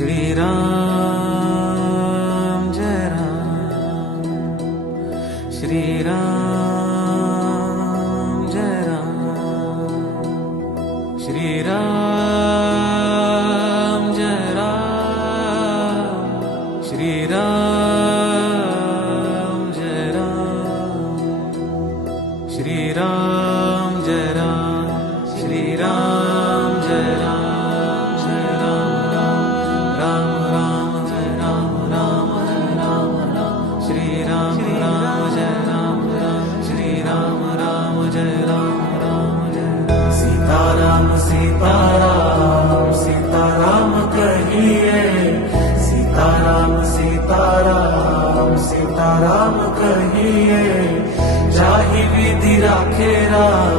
श्री राम जय राम, श्री राम जय राम, श्री राम जय राम, श्री राम जय राम, श्री राम जय राम, श्री राम जय राम, जय राम राम राम जय राम राम जय राम राम, श्री राम राम जय राम राम, श्री राम राम जय राम राम जय राम। सीताराम सीताराम सीताराम कहिए, सीताराम सीताराम सीताराम कहिए, जाहि विधि राखे राम